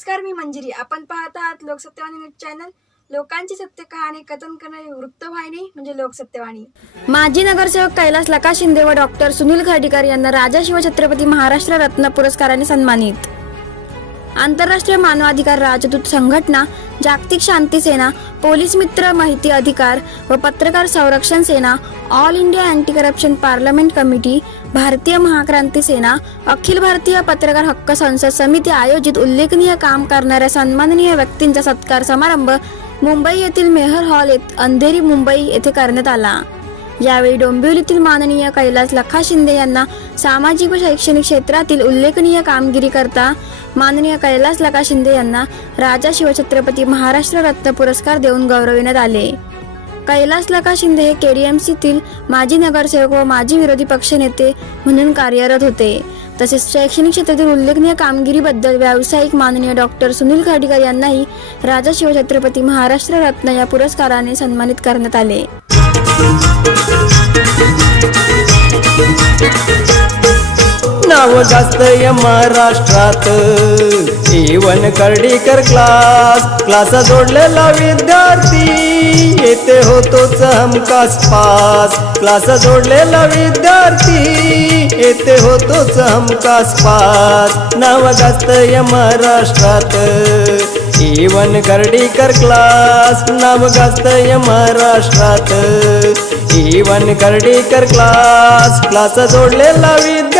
नमस्कार मी मंजिरी. आपण पाहत आहात लोकसत्यवाणी न्यूज चॅनल. लोकांची सत्य कहाणी कथन करणारी वृत्तवाहिनी म्हणजे लोकसत्यवाणी. माजी नगरसेवक कैलास लका शिंदे व डॉक्टर सुनील खर्डीकर यांना राजा शिवछत्रपती महाराष्ट्र रत्न पुरस्काराने सन्मानित. आंतरराष्ट्रीय मानवाधिकार राजदूत संघटना जागतिक शांती सेना पोलीस मित्र माहिती अधिकार व पत्रकार संरक्षण सेना all India anti corruption parliament committee Bharatiya Mahakranti Sena Akhil Bharatiya पत्रकार हक्क संसद समिती आयोजित उल्लेखनीय काम करणाऱ्या सन्माननीय व्यक्तींचा सत्कार समारंभ मुंबई येथील मेहर हॉल येथ अंधेरी मुंबई येथे करण्यात आला. यावेळी डोंबिवलीतील माननीय कैलास लखा शिंदे यांना सामाजिक व शैक्षणिक क्षेत्रातील उल्लेखनीय कामगिरी करता माननीय कैलास लखा शिंदे यांना राजा शिवछत्रपती महाराष्ट्र रत्न पुरस्कार देऊन गौरविण्यात आले. कैलास लखा शिंदे हे केडीएमसीतील माजी नगरसेवक व माजी विरोधी पक्षनेते म्हणून कार्यरत होते. तसेच शैक्षणिक क्षेत्रातील उल्लेखनीय कामगिरीबद्दल व्यावसायिक माननीय डॉक्टर सुनील खाडीकर यांनाही राजा शिवछत्रपती महाराष्ट्र रत्न या पुरस्काराने सन्मानित करण्यात आले. नाव जास्त या महाराष्ट्रात. जीवन कर्डीकर क्लास क्लास जोडलेला विद्यार्थी. येथे होतोच हमखास पास. क्लास जोडलेला विद्यार्थी. येथे होतोच हमखास पास. नाव जास्त या महाराष्ट्रात. जीवन कर्डीकर क्लास नाव जास्त या महाराष्ट्रात. जीवन कर्डीकर क्लास क्लास जोडलेला विद्या